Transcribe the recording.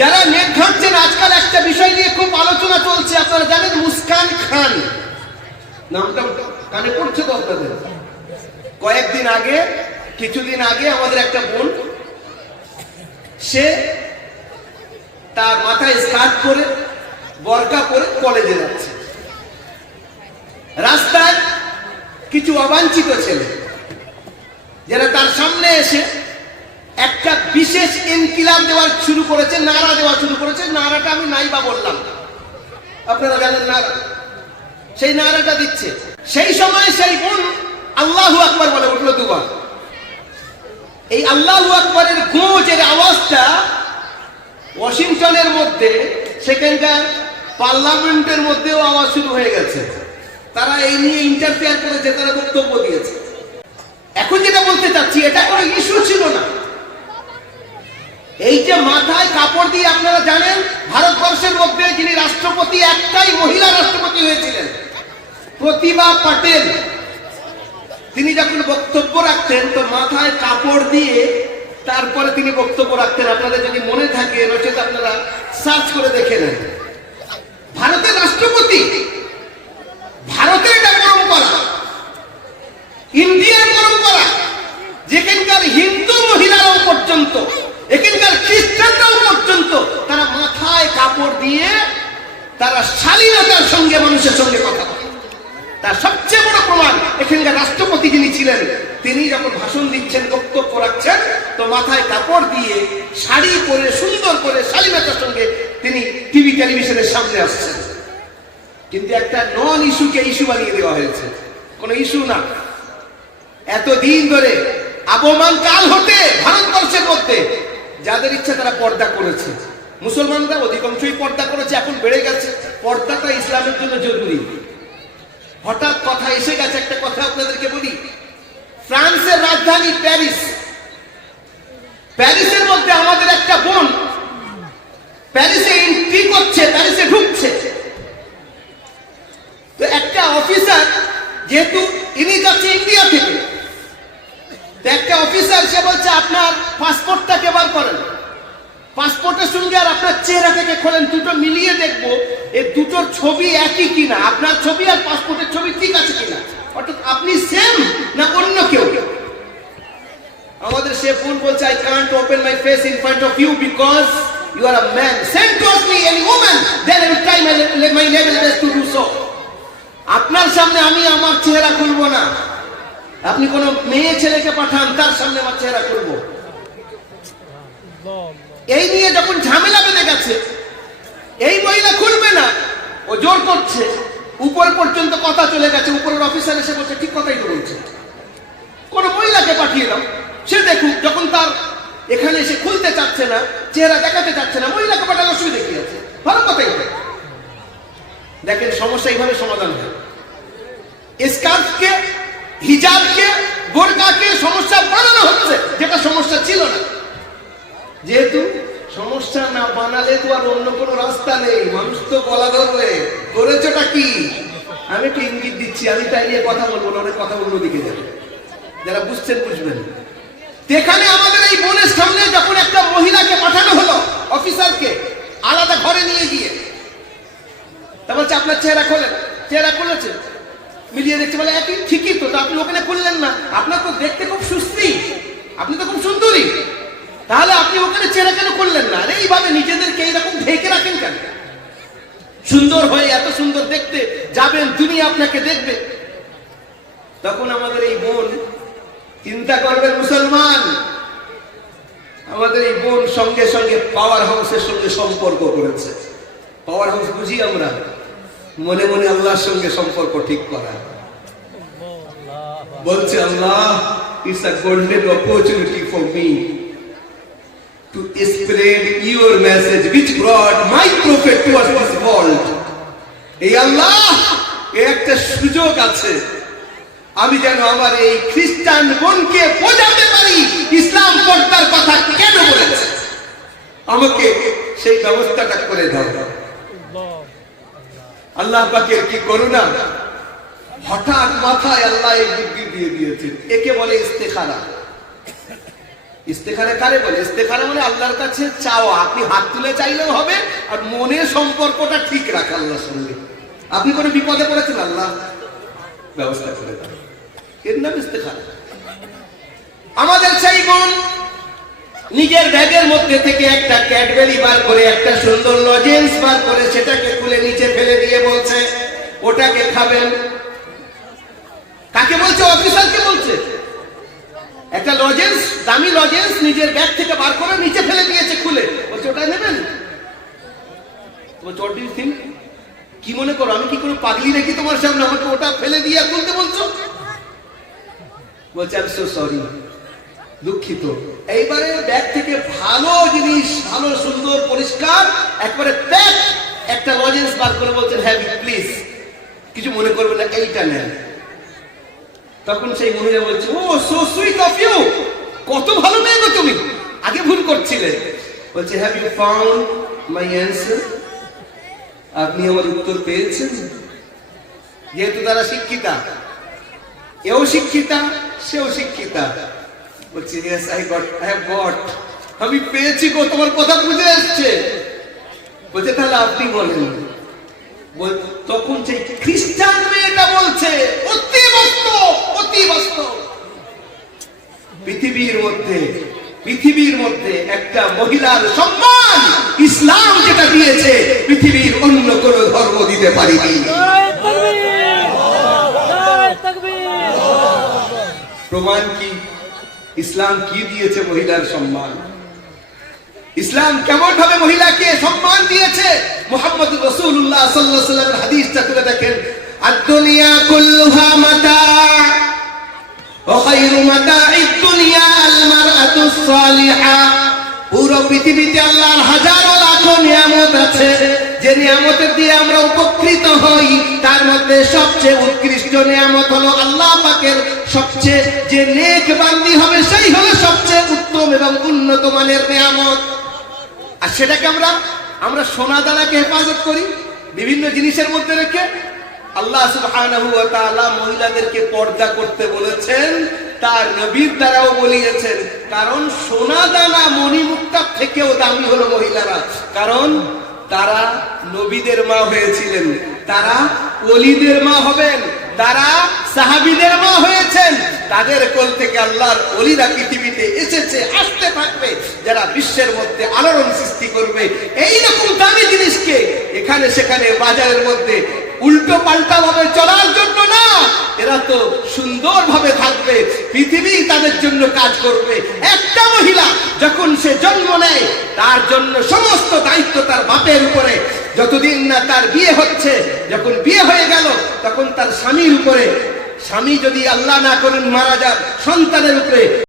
যারা নেট ঘাঁটছেন, আজকাল একটা বিষয় নিয়ে খুব আলোচনা চলছে, আপনারা জানেন মুস্কান খান নামটা কানে পড়ছে তো আপনাদের? কয়েকদিন আগে, কিছুদিন আগে আমাদের একটা বোন, সে তার মাথায় স্কার্ট পরে বরকা পরে কলেজে যাচ্ছে। রাস্তায় কিছু অবাঞ্ছিত ছেলে যারা তার সামনে এসে একটা বিশেষ ইনকিলাব দেওয়া শুরু করেছে, নারা দেওয়া শুরু করেছে। নারাটা আমি নাইবা বললাম, আপনারা জানেন নারা, সেই নারাটা দিচ্ছে। সেই সময় সেই বোন আল্লাহু আকবার বলে উঠলো দুবার। এই আল্লাহু আকবারের গূঁজের আওয়াজটা ওয়াশিংটনের মধ্যে, সেখানকার পার্লামেন্টের মধ্যেও আওয়াজ শুরু হয়ে গেছে। তারা এই নিয়ে ইন্টারফেয়ার করেছে, তারা বক্তব্য দিয়েছে। এখন যেটা বলতে চাচ্ছি, এটা কোনো ইস্যু ছিল না। এই যে মাথায় কাপড় দিয়ে, আপনারা জানেন ভারতবর্ষের মধ্যে যিনি রাষ্ট্রপতি, একটাই মহিলা রাষ্ট্রপতি হয়েছিলেন, প্রতিভা পাটেল। তিনি যখন বক্তব্য রাখতেন তো মাথায় কাপড় দিয়ে তারপরে তিনি বক্তব্য রাখতেন। আপনাদের যদি মনে থাকে, নচেত আপনারা সার্চ করে দেখে নেন। ভারতের রাষ্ট্রপতি, ভারতের এটা পরম্পরা, ইন্ডিয়ার পরম্পরা, যেখানকার হিন্দু মহিলারাও পর্যন্ত, এখানকার খ্রিস্টানরাও পর্যন্ত তারা মাথায় কাপড় দিয়ে তারা শালীনতার সঙ্গে মানুষের সঙ্গে কথা বলে। তার সবচেয়ে বড় প্রমাণ, এখানকার রাষ্ট্রপতি যিনি ছিলেন, তিনি যখন ভাষণ দিচ্ছেন, বক্তব্য রাখছেন, তো মাথায় কাপড় দিয়ে শাড়ি পরে সুন্দর করে শালীনতার সঙ্গে তিনি টিভি টেলিভিশনের সামনে আসছেন। কিন্তু একটা নন ইস্যুকে ইস্যু বানিয়ে দেওয়া হয়েছে, কোন ইস্যু না। এতদিন ধরে আবহমান কাল হতে ভারতবর্ষের মধ্যে যাদের ইচ্ছা তারা পর্দা করেছে। মুসলমানরা অধিকাংশই পর্দা করেছে, এখন বেড়ে গেছে। পর্দাটা ইসলামের জন্য জরুরি। হঠাৎ কথা এসে গেছে, একটা কথা আপনাদেরকে বলি। ফ্রান্সের রাজধানী প্যারিস, প্যারিসের মধ্যে আমাদের একটা বোন প্যারিসে এন্ট্রি করছে, প্যারিসে ঢুকছে। তো একটা অফিসার, যেহেতু ইনি যাচ্ছে ইন্ডিয়া থেকে, তো একটা অফিসার সে বলছে আপনার পাসপোর্টটাকে বার করেন, পাসপোর্টের সঙ্গে আর আপনার চেহারা থেকে খোলেন, দুটো মিলিয়ে দেখবো এই দুটোর ছবি একই কিনা, আপনার ছবি আর পাসপোর্টের ছবি ঠিক আছে কিনা, অর্থাৎ আপনি সেম না অন্য কেউ। আমাদের সে বোন বলছে I can't open my face in front of you because you are a man. Send towards me any woman, then I will try my level best to do so. আপনার সামনে আমি আমার চেহারা খুলবো না। আপনি কোন মেয়ে ছেলেকে পাঠান, তার সামনে আমার চেহারা খুলবো। এই নিয়ে যখন ঝামেলা বেঁধে গেছে, এই মহিলা খুলবে না, ও জোর করছে, উপর পর্যন্ত কথা চলে গেছে। উপরের অফিসার এসে বলছে ঠিক কথাই তো বলছে, কোন মহিলাকে পাঠিয়ে দাও, সে দেখুক। যখন তার এখানে এসে খুলতে চাচ্ছে না, চেহারা দেখাতে চাচ্ছে না, মহিলাকে পাঠালে অসুবিধা কি আছে? ভালো কথাই। দেখেন সমস্যা এইভাবে সমাধান হয়। স্কার্ফকে, হিজাবকে, বোরকাকে সমস্যা বানানো হচ্ছে, যেটা সমস্যা ছিল না। যেহেতু সমস্যা না বানালে তো আর অন্য কোনো রাস্তা নেই, মানুষ তো গলা ধরবে। করেছটা কি? আমি একটু ইঙ্গিত দিচ্ছি, আমি তাই নিয়ে কথা বলবো না, অনেক কথা অন্যদিকে যাবে। যারা বুঝছেন বুঝবেন। এখানে আমাদের এই বোনের সামনে যখন একটা মহিলাকে পাঠানো হলো, অফিসারকে আলাদা ঘরে নিয়ে গিয়ে, তা বলছে আপনার চেহারা খোলেন। চেহারা খুলেছে, মিলিয়ে দেখছে, বলে একই ঠিকই তো, আপনি ওখানে খুললেন না, আপনার তো দেখতে খুব সুশ্রী, আপনি তো খুব সুন্দরী, তাহলে আপনি ওখানে চেহারা কেন করলেন না? আরে এইভাবে নিজেদেরকে এইরকম ঢেকে রাখেন কেন? সুন্দর হয়ে এত সুন্দর দেখতে যাবেন, দুনিয়া আপনাকে দেখবে। তখন আমাদের এই বোন চিন্তা করবেন, মুসলমান, আমাদের এই বোন সঙ্গে সঙ্গে পাওয়ার হাউসের সঙ্গে সম্পর্ক করেছে। পাওয়ার হাউস বুঝি আমরা, মনে মনে আল্লাহর সঙ্গে সম্পর্ক ঠিক করা। বলছে আল্লাহ, it's a golden opportunity for me to spread your message which brought my prophet towards this world. এই আল্লাহ, একটা সুযোগ আছে, আমি যেন আমার এই খ্রিস্টান বোনকে বোঝাতে পারি ইসলাম পর্দার কথা কেন বলেছে, আমাকে সেই ব্যবস্থাটা করে দাও। আল্লাহ পাকের কি করুণা, হঠাৎ মাথায় আল্লাহ এই বুদ্ধি দিয়ে দিয়েছেন। একে বলে ইস্তেখারা। ইস্তেখারা কারে বলে? ইস্তেখারা মানে আল্লাহর কাছে চাওয়া। আপনি হাত তুলে চাইলেও হবে, আর মনের সম্পর্কটা ঠিক রাখা আল্লাহর সঙ্গে। আপনি কোনো বিপদে পড়েছেন, আল্লাহ ব্যবস্থা করে দেন, এর নাম ইস্তেখারা। আমাদের সেই বোন নিজের ব্যাগের মধ্যে থেকে একটা ক্যাডবেরি বার করে, একটা সুন্দর লজেন্স বার করে, সেটাকে খুলে নিচে ফেলে দিয়ে বলছে ওটাকে খাবেন। কাকে বলছে? অফিসারকে বলছে। একটা লজেন্স, দামি লজেন্স নিজের ব্যাগ থেকে বার করে নিচে ফেলে দিয়েছে খুলে, বলছে ওটা নেবেন। তোমার কি মনে করো আমি কি কোনো পাগলি নাকি তোমার সামনে আমাকে ওটা ফেলে দিয়ে খুলতে বলছো? বলছে আই এম সো সরি, দুঃখিত। এইবারে ব্যাগ থেকে ভালো জিনিস, ভালো সুন্দর পরিষ্কার একবারে প্যাক একটা লজেন্স বার করে বলছেন হ্যাঁ প্লিজ, কিছু মনে করবে না, এইটা নেন। তখন সেই মহিলা বলছে oh so sweet of you, কত ভালো মেয়ে গো তুমি, আগে ভুল করছিলে। বলছে have you found my answer, আপনি আমার উত্তর পেয়েছেন? যেহেতু তারা শিক্ষিতা, এও শিক্ষিতা সেও শিক্ষিতা, বলছে ইয়েস আই হ্যাভ গট, আমি পেয়েছি গো, তোমার কথা বুঝে আসছে। বলছে তাহলে আপনি বলেন। তখন সেই খ্রিস্টান মেয়েটা বলছে অতি বাস্তব, অতি বাস্তব, পৃথিবীর মধ্যে একটা মহিলার সম্মান ইসলাম যেটা দিয়েছে পৃথিবীর অন্য কোন ধর্ম দিতে পারেনি। প্রমাণ কি? ইসলাম কি দিয়েছে মহিলার সম্মান? ইসলাম কেমন ভাবে মহিলাকে সম্মান দিয়েছে? মুহাম্মদ রাসূলুল্লাহ সাল্লাল্লাহু আলাইহি ওয়াসাল্লামের হাদিসটা তুলে দেখেন, আদ-দুনিয়া কুল্লুহা মাতা ওয়া খায়রু মাতা'id দুনিয়া আল-মারআতুস সালিহা। পুরো পৃথিবীতে আল্লাহর হাজারো লাখো নিয়ামত আছে, যে নিয়ামতের দিয়ে আমরা উপকৃত হই তার মধ্যে সবচেয়ে উৎকৃষ্ট নিয়ামত হলো আল্লাহ পাকের সবচেয়ে যে নেক বান্দি হবে সেই হলো সবচেয়ে উত্তম এবং উন্নত মানের নিয়ামত। আর সেটাকে আমরা সোনা দানাকে হেফাজত করি বিভিন্ন জিনিসের মধ্যে রেখে। আল্লাহ সুবহানাহু ওয়া তাআলা মহিলাদেরকে পর্দা করতে বলেছেন, তার নবীর দ্বারাও বলিয়েছেন, কারণ সোনা দানা মণিমুক্তার থেকেও দামি হলো মহিলারা, কারণ তারা নবীদের মা হয়েছিলেন, তারা ওলিদের মা হবেন, তারা সাহাবীদের মা হয়েছেন, তাদের কোল থেকে আল্লাহর ওলিরা পৃথিবীতে এসেছে, আসতে থাকবে, যারা বিশ্বের মধ্যে আলোড়ন সৃষ্টি করবে। এই রকম দামি জিনিসকে এখানে সেখানে বাজারের মধ্যে উল্টো পাল্টা ভাবে চলার জন্য না, এরা তো সুন্দর ভাবে থাকবে, পৃথিবী তাদের জন্য কাজ করবে। একটা মহিলা যখন সে জন্ম নেয় তার জন্য সমস্ত দায়িত্ব তার বাপের উপরে, যতদিন না তার বিয়ে হচ্ছে। যখন বিয়ে হয়ে গেল তখন তার স্বামীর উপরে, স্বামী যদি আল্লাহ না করেন মারা যান, সন্তানের উপরে।